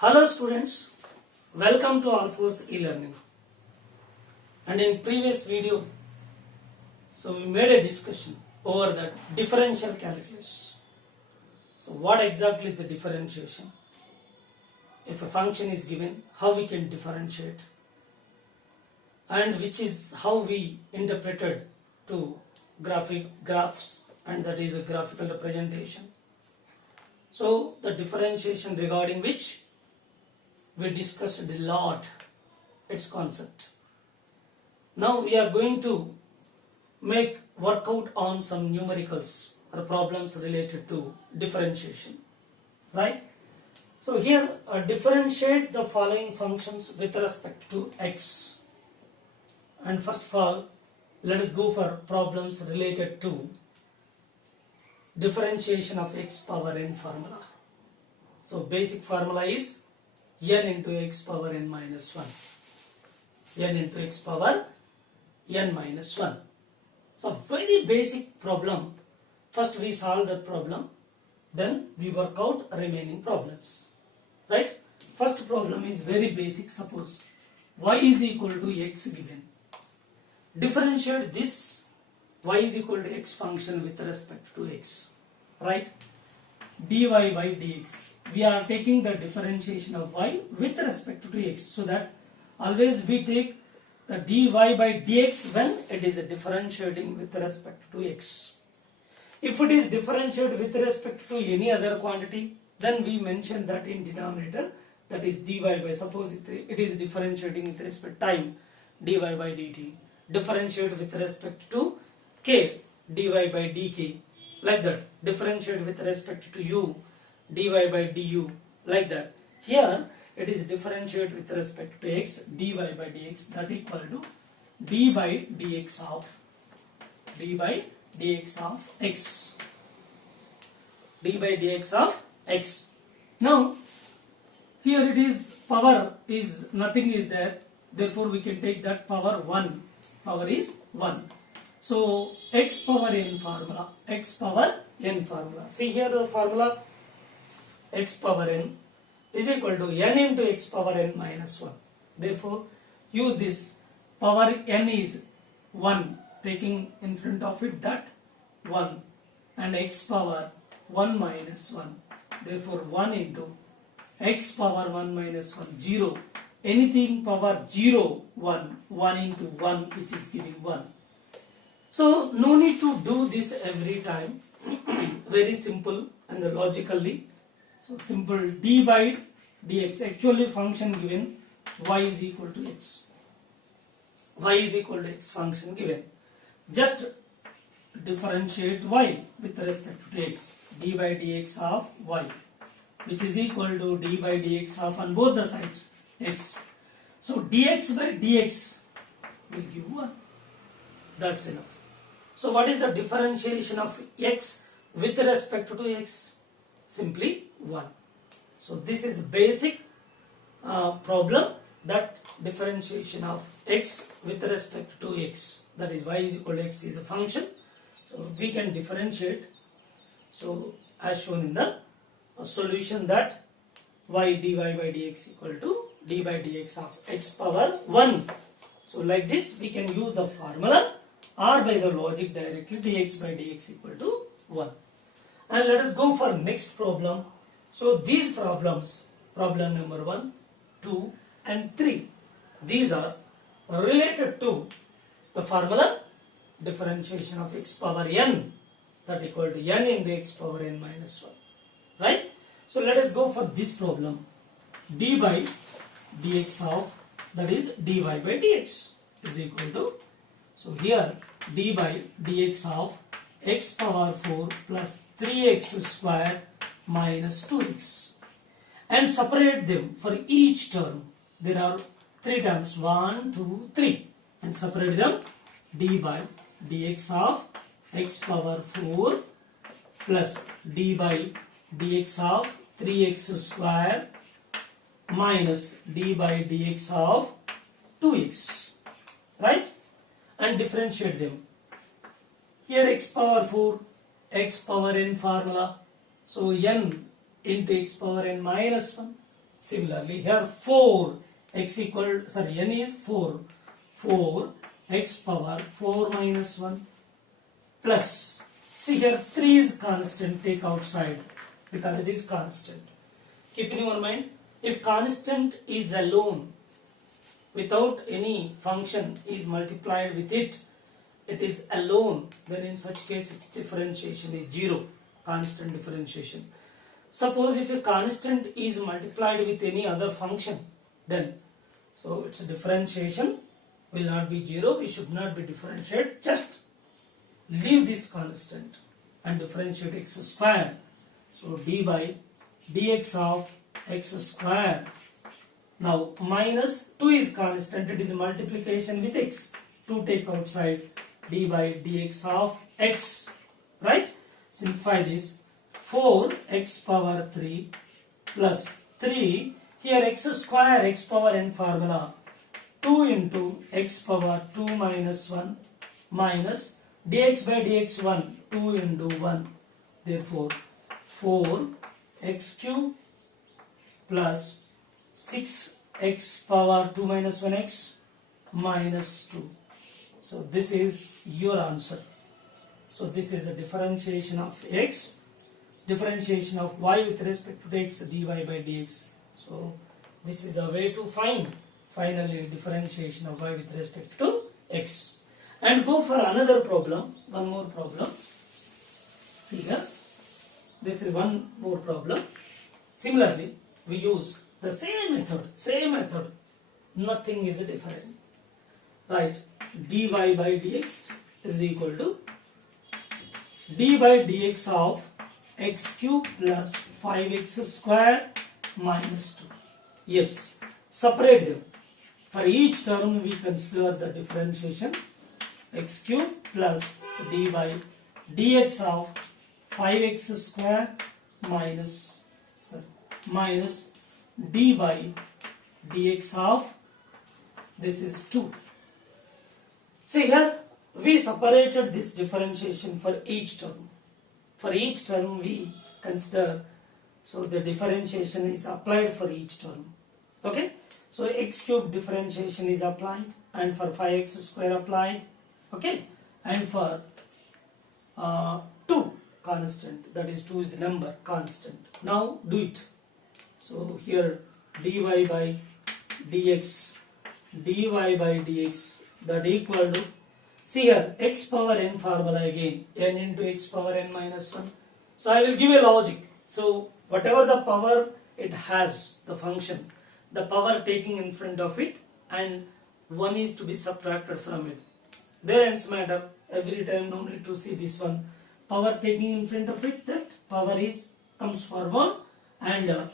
Hello students, welcome to R4's e-learning. And in previous video, we made a discussion over the differential calculus. So what exactly the differentiation? If a function is given, how we can differentiate, and which is how we interpreted to graphs, and that is a graphical representation. So the differentiation regarding which we discussed a lot its concept. Now we are going to work out on some numericals or problems related to differentiation, right? So here differentiate the following functions with respect to x. And first of all, let us go for problems related to differentiation of x power n formula. So basic formula is n into x power n minus 1. n into x power n minus 1. So very basic problem. First we solve that problem, then we work out remaining problems. Right? First problem is very basic. Suppose y is equal to x given. Differentiate this y is equal to x function with respect to x. Right? dy by dx. We are taking the differentiation of y with respect to x, so that always we take the dy by dx when it is differentiating with respect to x. If it is differentiated with respect to any other quantity, then we mention that in denominator, that is dy by, suppose it is differentiating with respect to time, dy by dt, differentiate with respect to k, dy by dk, like that, differentiate with respect to u, dy by du, like that. Here it is differentiate with respect to x, dy by dx, that equal to d by dx of x, d by dx of x. Now here it is power is nothing is there, therefore we can take that power 1, power is 1. So x power n formula, see here the formula x power n is equal to n into x power n minus 1. Therefore use this power n is 1, taking in front of it that 1, and x power 1 minus 1. Therefore 1 into x power 1 minus 1, 0. Anything power 0, 1, 1 into 1, which is giving 1. So no need to do this every time. Very simple and logically. So simple, d by dx, actually function given y is equal to x. Y is equal to x function given. Just differentiate y with respect to x. d by dx of y, which is equal to d by dx of on both the sides x. So dx by dx will give 1. That's enough. So what is the differentiation of x with respect to x? Simply 1. So this is basic problem, that differentiation of x with respect to x, that is y is equal to x is a function. So we can differentiate. So as shown in the solution, that y dy by dx equal to d by dx of x power 1. So like this we can use the formula or by the logic directly, dx by dx equal to 1. And let us go for next problem. So these problems, problem number 1, 2 and 3, these are related to the formula differentiation of x power n, that equal to n into x power n minus 1. Right? So let us go for this problem. d by dx of, that is dy by dx is equal to, so here d by dx of x power 4 plus 3x square minus 2x, and separate them for each term. There are 3 terms, 1, 2, 3, and separate them. d by dx of x power 4 plus d by dx of 3x square minus d by dx of 2x, right? And differentiate them. Here x power 4, x power n formula, so n into x power n minus 1, Similarly, here 4 x equal, sorry, n is 4. 4 x power 4 minus 1 plus, see here 3 is constant, take outside because it is constant. Keep in your mind, if constant is alone without any function is multiplied with it, it is alone, then in such case its differentiation is 0, constant differentiation. Suppose if a constant is multiplied with any other function, then so its differentiation will not be 0, we should not be differentiate, just leave this constant and differentiate x square. So d by dx of x square. Now minus 2 is constant, it is multiplication with x. 2 take outside, d by dx of x. Right? Simplify this. 4 x power 3 plus 3. Here x square, x power n formula. 2 into x power 2 minus 1 minus dx by dx 1. 2 into 1. Therefore 4 x cube plus 6x power 2 minus 1x minus 2. So this is your answer. So this is a differentiation of x, differentiation of y with respect to x dy by dx. So this is the way to find finally differentiation of y with respect to x. And go for another problem, one more problem. See here, this is one more problem. Similarly, we use the same method, nothing is different. Right, dy by dx is equal to d by dx of x cube plus 5x square minus 2. Yes, separate them. For each term we consider the differentiation x cube plus d by dx of 5x square minus d by dx of, this is 2. See here, we separated this differentiation for each term. For each term we consider, so the differentiation is applied for each term. Okay, so x cube differentiation is applied, and for 5x square applied. Okay, and for 2 constant, that is 2 is the number constant. Now do it. So here dy by dx that equal to, see here x power n formula again, n into x power n minus 1. So I will give a logic. So whatever the power it has, the function, the power taking in front of it, and 1 is to be subtracted from it. There ends matter. Every time no need to see this one. Power taking in front of it, that power is comes forward, and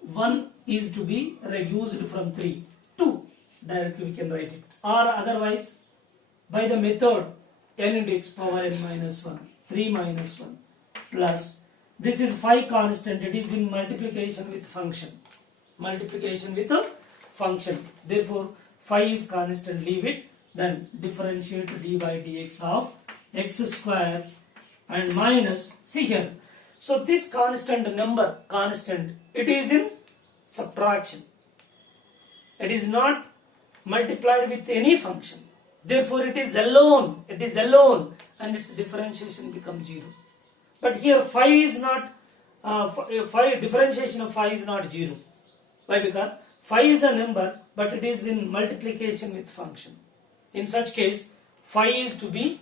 1 is to be reduced from 3 to, directly we can write it, or otherwise by the method n into x power n minus 1, 3 minus 1 plus, this is 5 constant, it is in multiplication with function. Multiplication with a function. Therefore 5 is constant, leave it. Then differentiate d by dx of x square and minus, see here. So this constant number, constant, it is in subtraction. It is not multiplied with any function. Therefore it is alone, and its differentiation becomes 0. But here 5 is not, 5 differentiation of 5 is not 0. Why? Because 5 is the number, but it is in multiplication with function. In such case, 5 is to be,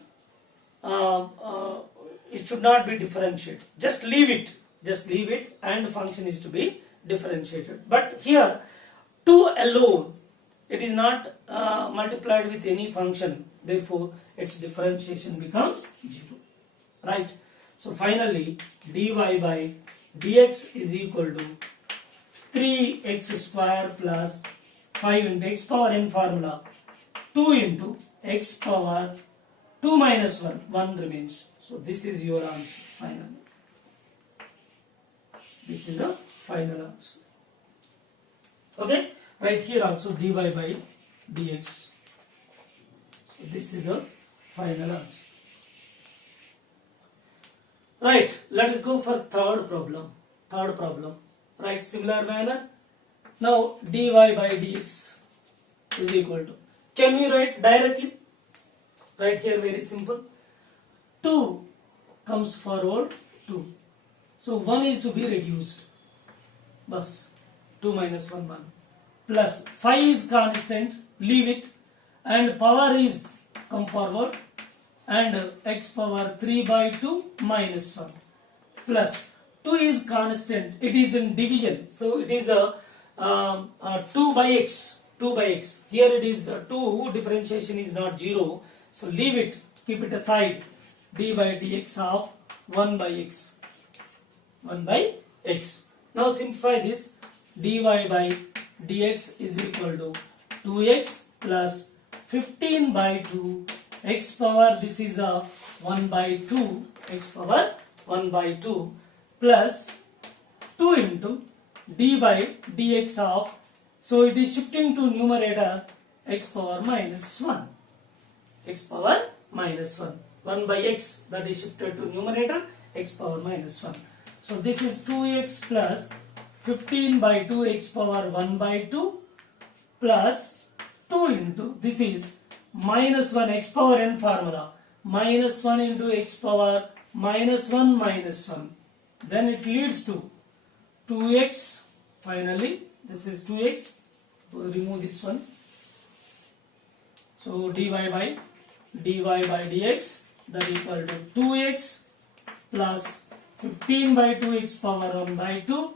it should not be differentiated. Just leave it, and function is to be differentiated. But here 2 alone, it is not multiplied with any function. Therefore, its differentiation becomes 0. Right? So finally, dy by dx is equal to 3x square plus 5 into x power n formula, 2 into x power 2 minus 1, 1 remains. So this is your answer finally. This is the final answer. Okay, right here also dy by dx. So this is the final answer. Right, let us go for third problem. Right, similar manner, Now dy by dx is equal to, can we write directly? Right here, very simple. 2 comes forward, 2. So 1 is to be reduced. Bus 2 minus 1 1. Plus 5 is constant, leave it. And power is come forward. And x power 3 by 2 minus 1. Plus 2 is constant, it is in division. So it is a 2 by x. 2 by x. Here it is 2, differentiation is not 0. So leave it, keep it aside. D by dx of 1 by x. 1 by x. Now simplify this. Dy by dx is equal to 2x plus 15 by 2 x power, this is a 1 by 2, x power 1 by 2 plus 2 into d by dx of, so it is shifting to numerator, x power minus 1. X power minus 1. 1 by x, that is shifted to numerator, x power minus 1. So this is 2x plus 15 by 2 x power 1 by 2 plus 2 into, this is minus 1 x power n formula, minus 1 into x power minus 1 minus 1. Then it leads to 2x, finally this is 2x, we'll remove this one. So dy by dx, that equal to 2x plus 15 by 2 x power 1 by 2,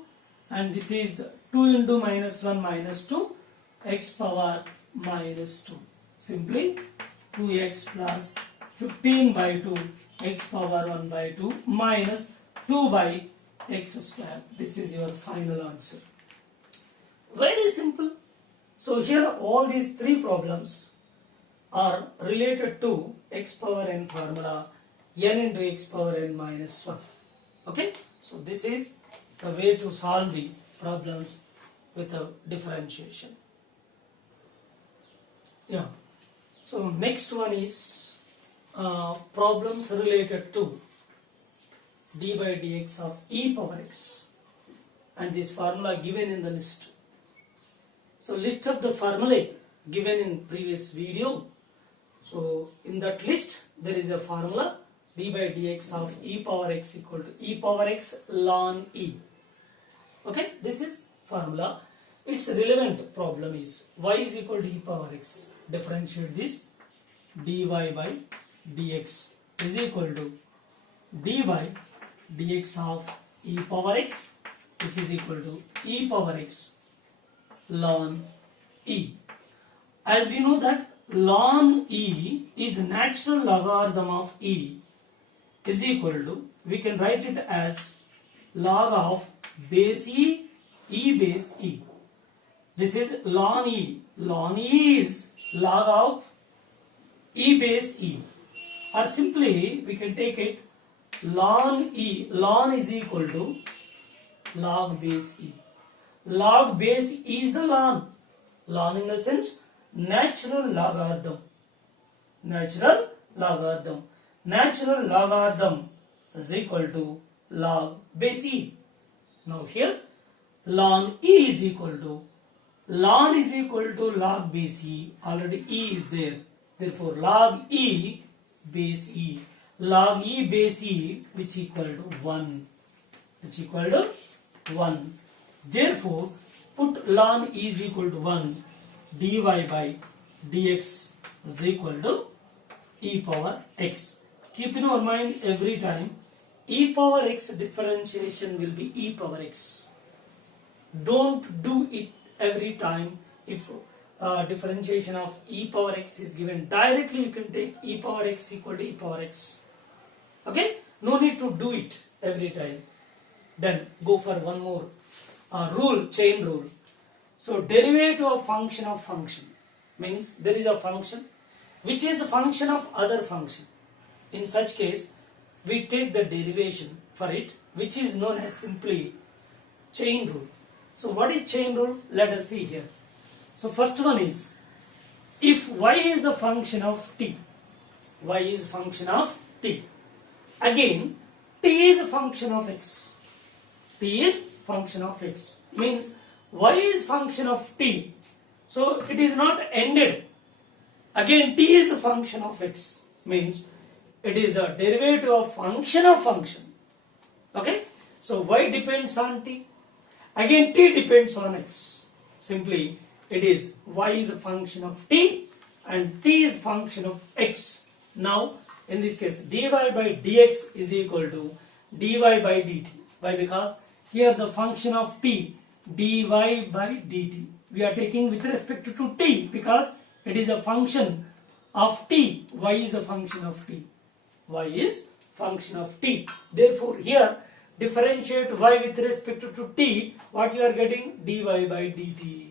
and this is 2 into minus 1 minus 2 x power minus 2. Simply 2x plus 15 by 2 x power 1 by 2 minus 2 by x square. This is your final answer. Very simple. So here all these three problems are related to x power n formula, n into x power n minus 1. Okay, so this is the way to solve the problems with a differentiation. Yeah. So next one is problems related to d by dx of e power x, and this formula given in the list. So list of the formulae given in previous video. So in that list there is a formula d by dx of e power x equal to e power x ln e. Okay, this is formula. Its relevant problem is y is equal to e power x. Differentiate this, dy by dx is equal to d by dx of e power x, which is equal to e power x ln e. As we know that ln e is natural logarithm of e is equal to, we can write it as log of base e base e. This is ln e. Ln e is log of e base e, or simply we can take it ln e. Ln is equal to log base e. Log base e is the ln. Ln in the sense natural logarithm. Natural logarithm. Natural logarithm is equal to log base e. Now here ln e is equal to, ln is equal to log base e. Already e is there. Therefore log e base e. Log e base e, which equal to 1. Which equal to 1. Therefore put ln e is equal to 1. Dy by dx is equal to e power x. Keep in our mind every time e power x differentiation will be e power x. Don't do it every time. If differentiation of e power x is given directly, you can take e power x equal to e power x. Okay, no need to do it every time. Then go for one more rule, chain rule. So derivative of function means there is a function which is a function of other function. In such case we take the derivation for it, which is known as simply chain rule. So what is chain rule? Let us see here. So first one is, if y is a function of t, y is a function of t, again t is a function of x, t is function of x, means y is function of t, so it is not ended. Again t is a function of x, means it is a derivative of function. Okay, so y depends on t, again t depends on x. Simply it is y is a function of t and t is function of x. Now in this case dy by dx is equal to dy by dt. Why? Because here the function of t, dy by dt, we are taking with respect to t because it is a function of t. Y is a function of t. Y is function of t. Therefore here differentiate y with respect to t, what you are getting? Dy by dt.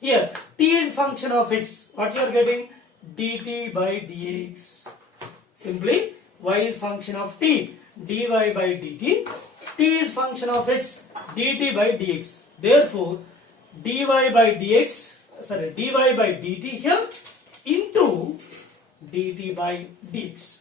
Here t is function of x, what you are getting? Dt by dx. Simply y is function of t, dy by dt. T is function of x, dt by dx. Therefore dy by dt here into dt by dx.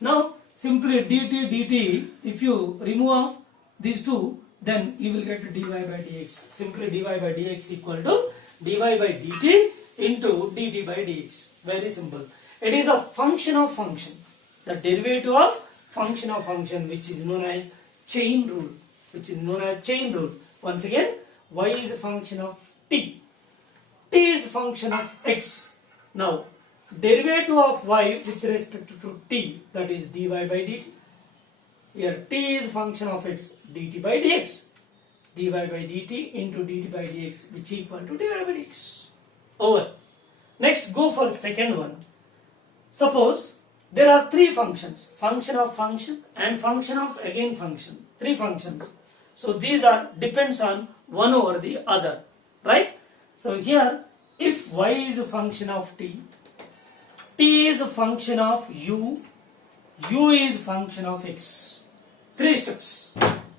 Now simply dt, if you remove these two, then you will get dy by dx. Simply dy by dx equal to dy by dt into dt by dx. Very simple. It is a function of function, the derivative of function, which is known as chain rule. Once again, y is a function of t, t is a function of x. Now derivative of y with respect to t, that is dy by dt. Here t is function of x, dt by dx. Dy by dt into dt by dx, which equal to dy by dx. Over. Next go for second one. Suppose there are three functions, function of function and function of again function. Three functions. So these are depends on one over the other, right? So here if y is a function of t, t is a function of u, u is function of x. Three steps.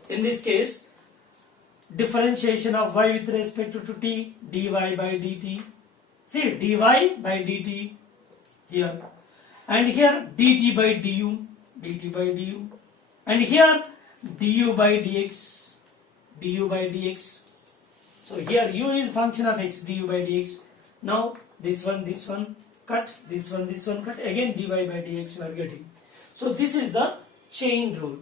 In this case, differentiation of y with respect to t, dy by dt. See, dy by dt here, and here dt by du, and here du by dx, So here u is function of x, du by dx. Now this one cut, this one cut, again dy by dx you are getting. So this is the chain rule.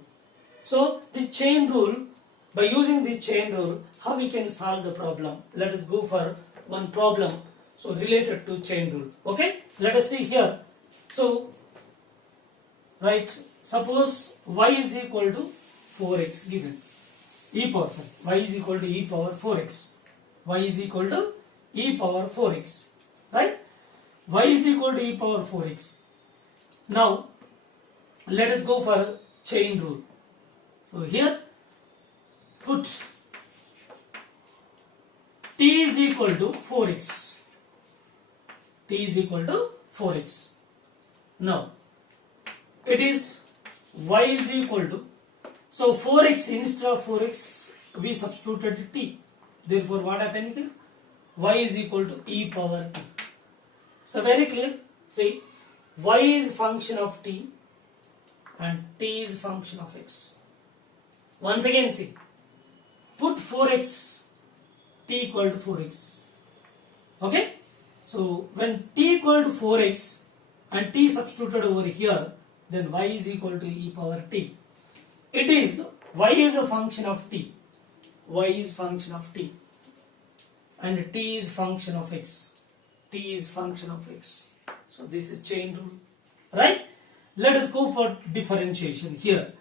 So the chain rule, by using this chain rule, how we can solve the problem? Let us go for one problem, so related to chain rule. Okay, let us see here. So right, suppose y is equal to 4x given, y is equal to e power 4x, y is equal to e power 4x, right? Y is equal to e power 4x. Now let us go for chain rule. So here put t is equal to 4x. T is equal to 4x. Now it is y is equal to, so 4x, instead of 4x we substituted t. Therefore what happened here? Y is equal to e power t. So very clear. See, y is function of t and t is function of x. Once again see, put 4x, t equal to 4x. Okay, so when t equal to 4x and t substituted over here, then y is equal to e power t. It is, y is a function of t, y is function of t, and t is function of x, t is function of x. So this is chain rule, right? Let us go for differentiation here.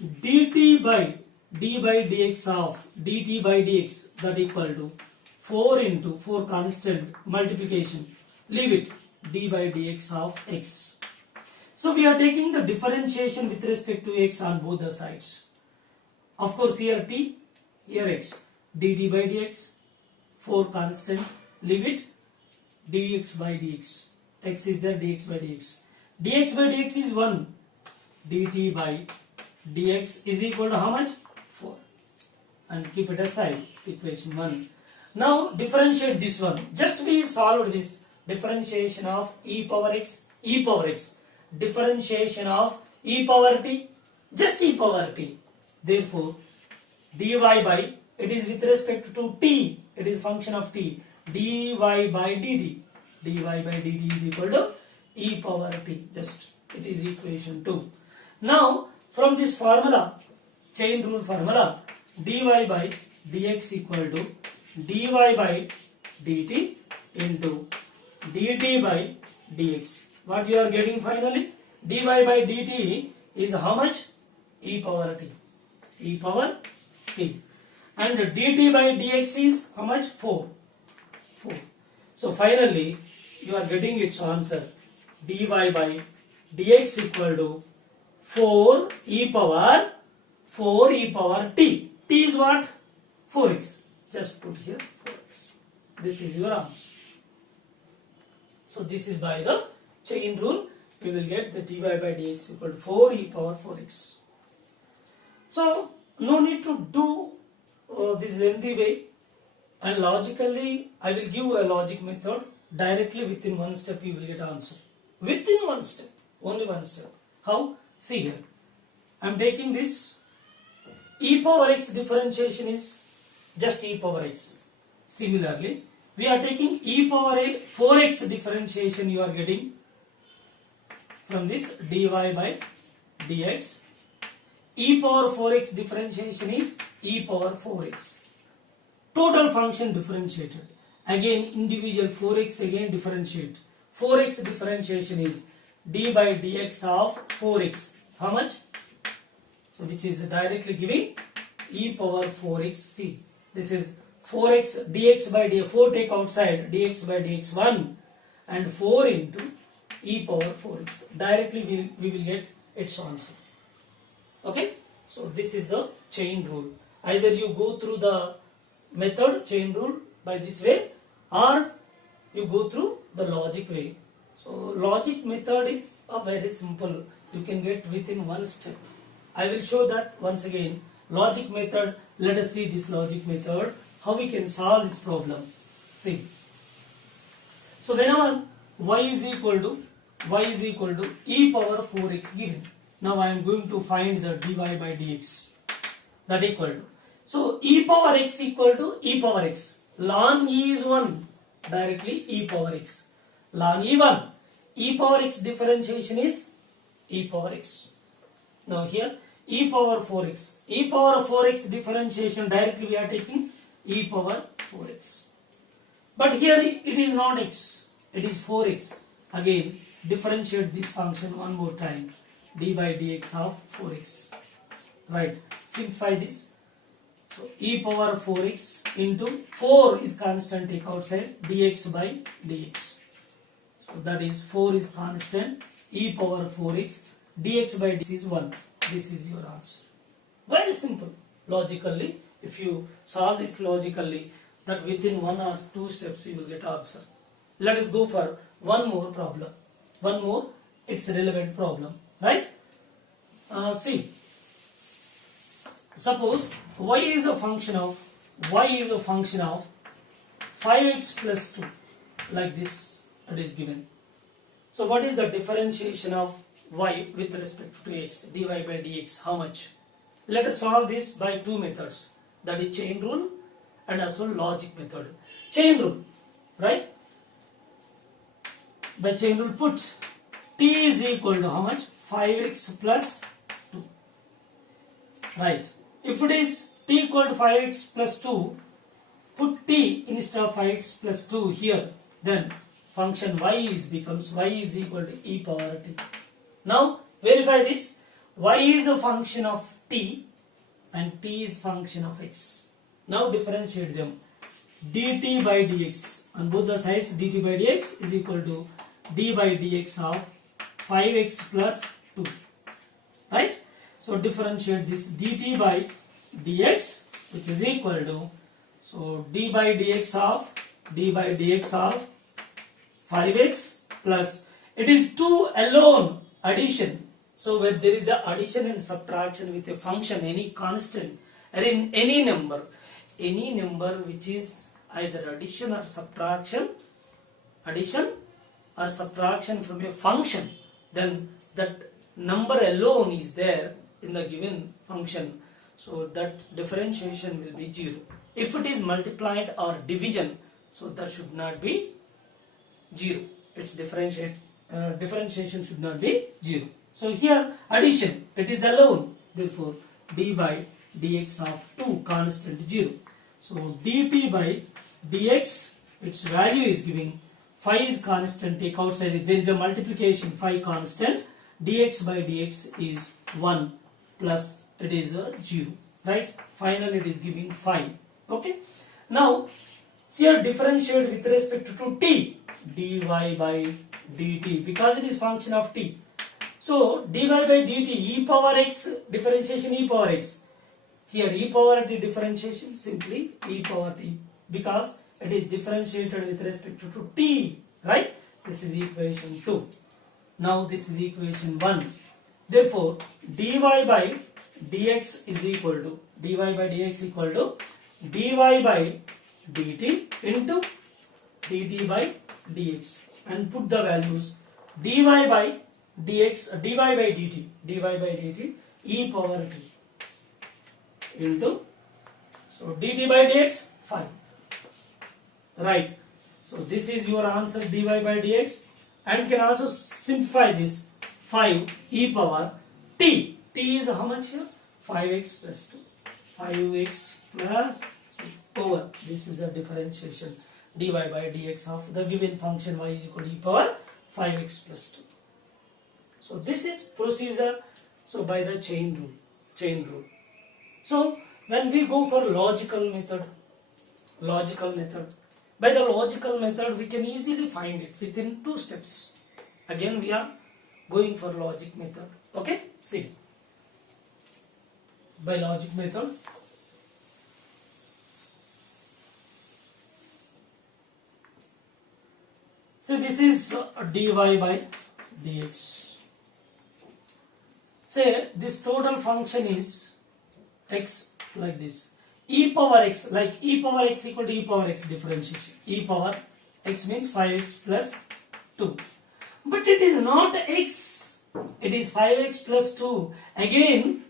dt by d by dx of dt by dx, that equal to 4 into 4 constant multiplication, leave it, d by dx of x. So we are taking the differentiation with respect to x on both the sides. Of course here t, here x, dt by dx, 4 constant, leave it, dx by dx, x is there, dx by dx. Dx by dx is 1, dt by dx is equal to how much? 4. And keep it aside, equation 1. Now differentiate this one. Just we solved this differentiation of e power x, differentiation of e power t, just e power t. Therefore dy by, it is with respect to t, it is function of t, dy by dt. dy by dt is equal to e power t. Just it is equation 2. Now from this formula, chain rule formula, dy by dx equal to dy by dt into dt by dx. What you are getting finally? Dy by dt is how much? E power t. E power t. And dt by dx is how much? 4. 4. So finally you are getting its answer. Dy by dx equal to 4 e power t. T is what? 4x. Just put here 4x. This is your answer. So this is by the chain rule. We will get the dy by dx equal to 4 e power 4x. So no need to do this lengthy way, and logically I will give a logic method. Directly within one step you will get answer. Within one step, only one step. How? See here. I am taking this e power x differentiation is just e power x. Similarly, we are taking e power 4x differentiation. You are getting from this dy by dx. E power 4x differentiation is e power 4x. Total function differentiated. Again individual 4x again differentiate. 4x differentiation is d by dx of 4x. How much? So which is directly giving e power 4x. See, this is 4x dx by dx. 4 take outside, dx by dx 1 and 4 into e power 4x. Directly we will get its answer. Okay, so this is the chain rule. Either you go through the method chain rule by this way, or you go through the logic way. So logic method is a very simple. You can get within one step. I will show that once again. Logic method. Let us see this logic method. How we can solve this problem. See. So whenever y is equal to e power 4x given. Now I am going to find the dy by dx. That equal to. So e power x equal to e power x. Ln e is 1. Directly e power x. Ln e 1. E power x differentiation is e power x. Now here e power 4x. E power 4x differentiation directly we are taking e power 4x. But here it is not x. It is 4x. Again differentiate this function one more time. D by dx of 4x. Right. Simplify this. So e power 4x into 4 is constant, take outside, dx by dx. So that is 4 is constant, e power 4x, dx by dx is 1. This is your answer. Very simple. Logically, if you solve this logically, that within 1 or 2 steps you will get answer. Let us go for one more problem. One more, it's a relevant problem. Right? See. Suppose y is a function of 5x plus 2, like this it is given. So what is the differentiation of y with respect to x? Dy by dx, how much? Let us solve this by two methods, that is chain rule and also logic method. Chain rule, right? By chain rule put t is equal to how much? 5x plus 2, right? If it is t equal to 5x plus 2, put t instead of 5x plus 2 here, then function becomes y is equal to e power t. Now verify this. Y is a function of t and t is function of x. Now differentiate them. dt by dx on both the sides, dt by dx is equal to d by dx of 5x plus 2. Right? So differentiate this dt by dx, which is equal to, so d by dx of 5x plus, it is 2 alone, addition. So when there is a addition and subtraction with a function, any constant or in any number which is either addition or subtraction from a function, then that number alone is there in the given function, so that differentiation will be 0. If it is multiplied or division, so that should not be 0. Its differentiation should not be 0. So here addition, it is alone. Therefore, d by dx of 2 constant 0. So dt by dx, its value is giving 5 is constant, take outside, there is a multiplication, 5 constant, dx by dx is 1 plus it is a 0, right? Finally it is giving 5. Okay. Now here differentiate with respect to t, dy by dt, because it is function of t. So dy by dt, e power x, differentiation e power x. Here e power t differentiation, simply e power t, because it is differentiated with respect to t, right? This is equation 2. Now this is equation 1. Therefore dy by dx is equal to, dy by dx equal to dy by dt into dt by dx, and put the values dy by dx, dy by dt e power t into, so dt by dx 5, right? So this is your answer, dy by dx, and can also simplify this, 5 e power t, t is how much here, 5x plus 2, 5x plus over, this is the differentiation, dy by dx of the given function y is equal to e power 5x plus 2. So this is procedure, so by the chain rule. So when we go for logical method, by the logical method we can easily find it within 2 steps. Again we are going for logic method. Okay, see, by logic method, so this is dy by dx. Say this total function is x, like this, e power x, like e power x equal to e power x differentiation, e power x means 5x plus 2, but it is not x, it is 5x plus 2. Again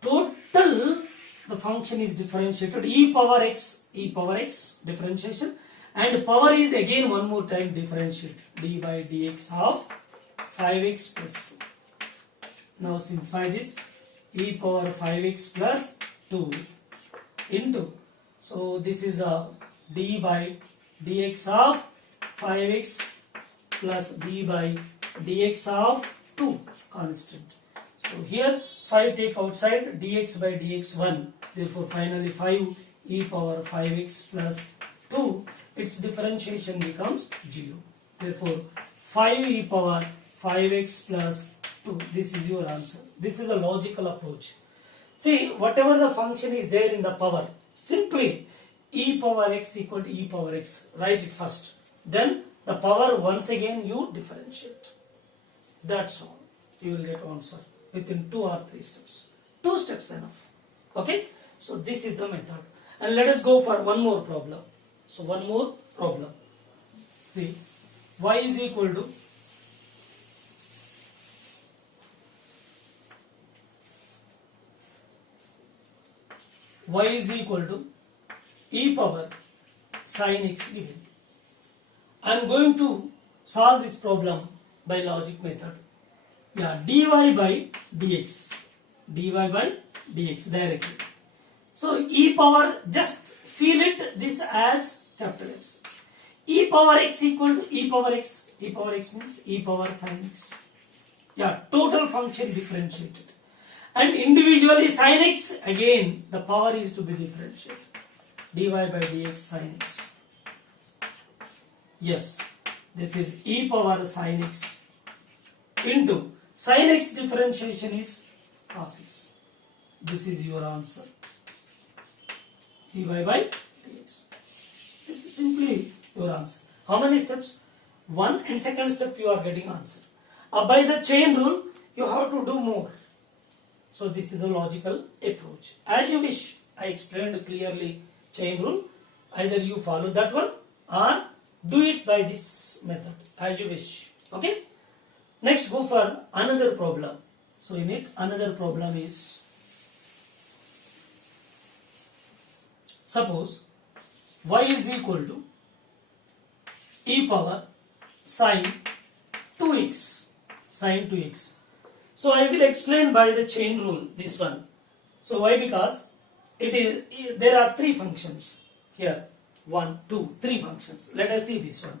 total the function is differentiated, e power x differentiation, and power is again one more time differentiated, d by dx of 5x plus 2. Now simplify this, e power 5x plus 2 into, so this is a d by dx of 5x plus d by dx of 2 constant. So here 5 take outside, dx by dx 1, therefore finally 5 e power 5x plus 2, its differentiation becomes 0. Therefore 5 e power 5x plus 2, this is your answer. This is a logical approach. See, whatever the function is there in the power, simply e power x equal to e power x, write it first, then the power once again you differentiate. That's all. You will get answer within 2 or 3 steps. 2 steps enough. Okay, so this is the method, and let us go for one more problem. So one more problem. See, y is equal to e power sin x given. I am going to solve this problem by logic method. Yeah, dy by dx directly. So e power, just feel it this as capital X. E power x equal to e power x means e power sin x. Yeah, total function differentiated. And individually sin x, again the power is to be differentiated. Dy by dx sin x. Yes, this is e power sin x into sin x differentiation is cos x. This is your answer. Dy by dx. This is simply your answer. How many steps? 1 and second step you are getting answer. By the chain rule you have to do more. So this is the logical approach. As you wish, I explained clearly chain rule. Either you follow that one or do it by this method, as you wish. Okay. Next go for another problem. So in it another problem is, suppose y is equal to e power sine 2x, sine 2x. So I will explain by the chain rule this one. So why? Because it is, there are three functions here, 1, 2, 3 functions. Let us see this one.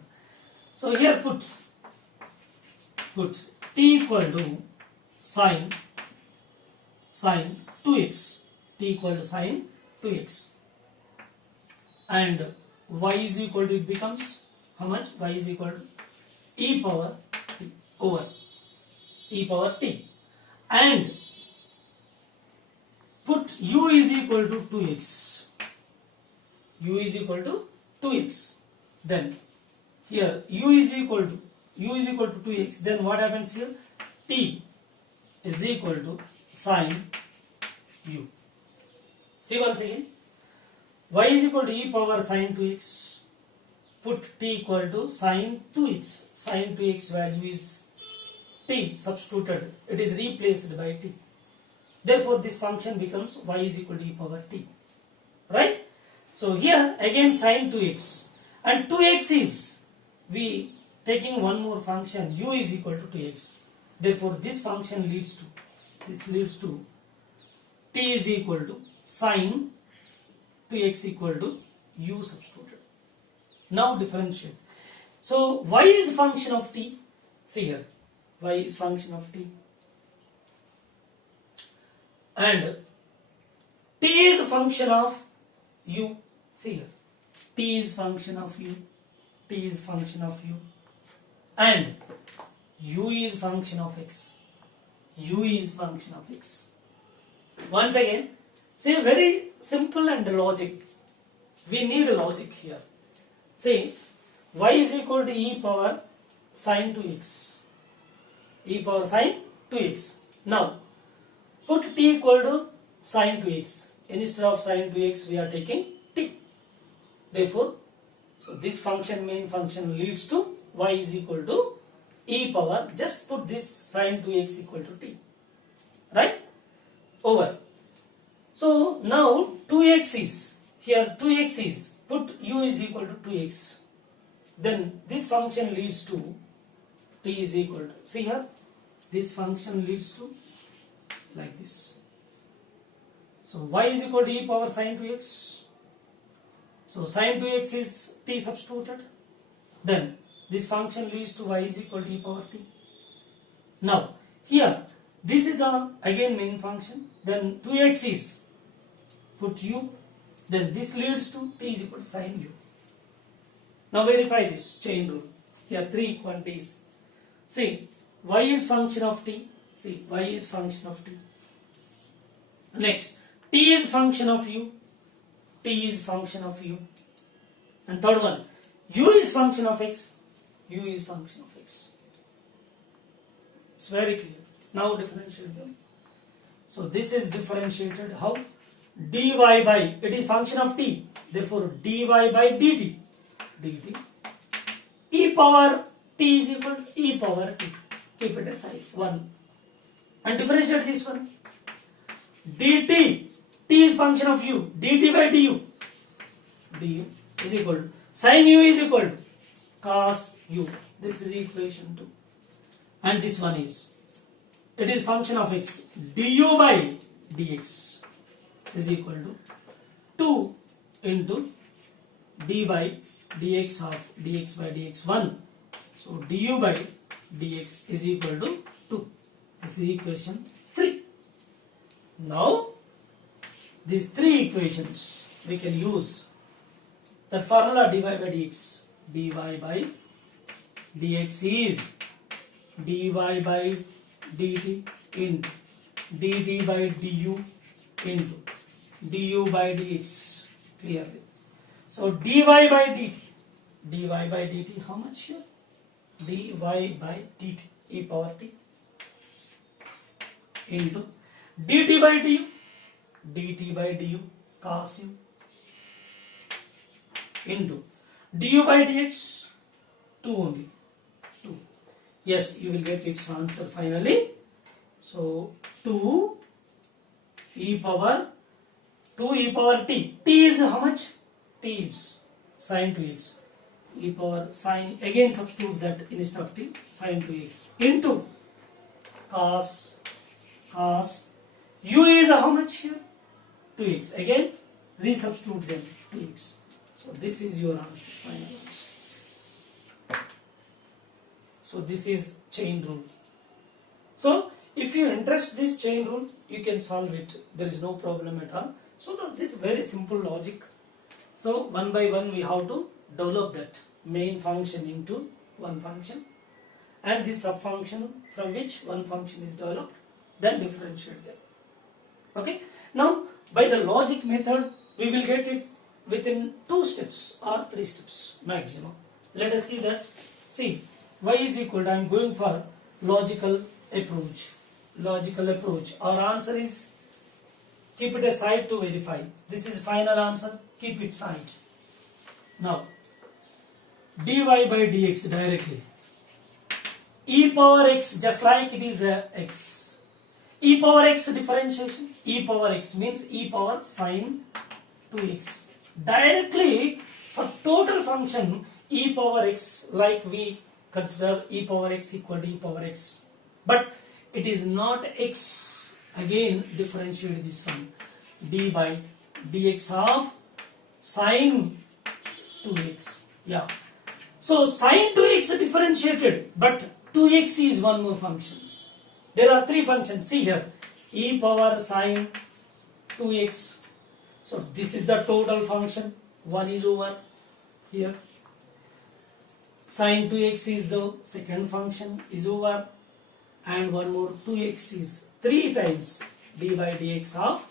So here put t equal to sine 2x, t equal to sine 2x, and y is equal to, it becomes how much? Y is equal to e power over e power t, and put u is equal to 2x, u is equal to 2x, then here u is equal to 2x, then what happens here? T is equal to sine u. See once again, y is equal to e power sine 2x, put t equal to sine 2x, sine 2x value is t substituted, it is replaced by t. Therefore this function becomes y is equal to e power t, right? So here again sine 2x, and 2x is, we taking one more function, u is equal to 2x. Therefore this function leads to t is equal to sine 2x equal to u substituted. Now differentiate. So y is function of t. See here, y is function of t, and t is function of u. See here, t is function of u, t is function of u, and u is function of x, u is function of x. Once again, see, very simple and logic. We need a logic here. See, y is equal to e power sine 2x, e power sine 2x. Now put t equal to sine 2x. Instead of sine 2x, we are taking t. Therefore, so this function, main function, leads to y is equal to e power, just put this sine 2x equal to t, right, over. So now 2x is, here 2x is, put u is equal to 2x, then this function leads to t is equal to, see here, this function leads to like this. So y is equal to e power sine 2x. So sine 2x is t substituted, then this function leads to y is equal to e power t. Now here this is the again main function, then 2x is, put u, then this leads to t is equal to sine u. Now verify this chain rule. Here three quantities. See, y is function of t. See, y is function of t. Next, t is function of u. T is function of u. And third one, u is function of x. U is function of x. It's very clear. Now differentiate them. So this is differentiated. How? Dy by, it is function of t. Therefore dy by dt. dt. E power t is equal to e power t. Keep it aside. 1. And differentiate this one. dt. T is function of u. dt by du. du is equal to sin u is equal to cos u. This is equation 2. And this one is, it is function of x. du by dx is equal to 2 into d by dx of dx by dx 1. So du by dx is equal to 2. This is equation 3. Now these three equations we can use the formula dy by dx. dy by dx is dy by dt into dt by du into du by dx, clearly. So dy by dt, how much here? dy by dt e power t into dt by du cos u into du by dx 2 only. 2. Yes, you will get its answer finally. So 2 e power t. T is how much? T is sine 2x, e power sine, again substitute that instead of t, sine 2x into cos u is how much here? 2x. Again resubstitute them 2x. So this is your answer, final answer. So this is chain rule. So if you interest this chain rule, you can solve it. There is no problem at all. So this very simple logic. So one by one we have to develop that main function into one function, and this sub function from which one function is developed, then differentiate them. Okay. Now by the logic method we will get it within 2 steps or 3 steps maximum. Let us see that. See, y is equal to, I am going for logical approach. Logical approach. Our answer is, keep it aside to verify. This is final answer. Keep it aside. Now, dy by dx directly. E power x, just like it is x. E power x differentiation. E power x means e power sine 2x. Directly for total function e power x, like we consider e power x equal to e power x. But it is not x. Again differentiate this one. D by dx of sine 2x. Yeah. So sine 2x differentiated, but 2x is one more function. There are 3 functions. See here. E power sine 2x. So this is the total function. 1 is over here. Sine 2x is the second function, is over, and one more 2x is 3 times d by dx of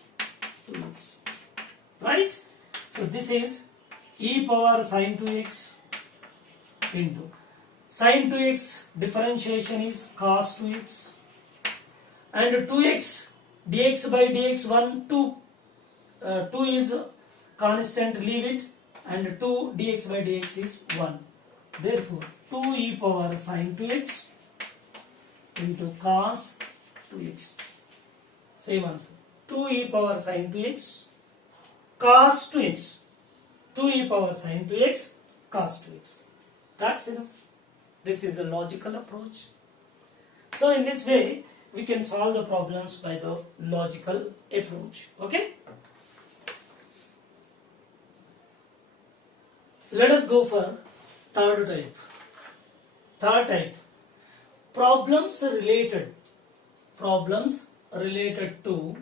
2x. Right? So this is e power sine 2x into sine 2x differentiation is cos 2x, and 2x dx by dx 1 2 2 is constant, leave it, and 2 dx by dx is 1. Therefore 2 e power sine 2x into cos 2x. Same answer. 2 e power sine 2x cos 2x. 2 e power sine 2x cos 2x. That's enough. This is a logical approach. So in this way we can solve the problems by the logical approach. Okay. Let us go for third type. Third type. Problems related to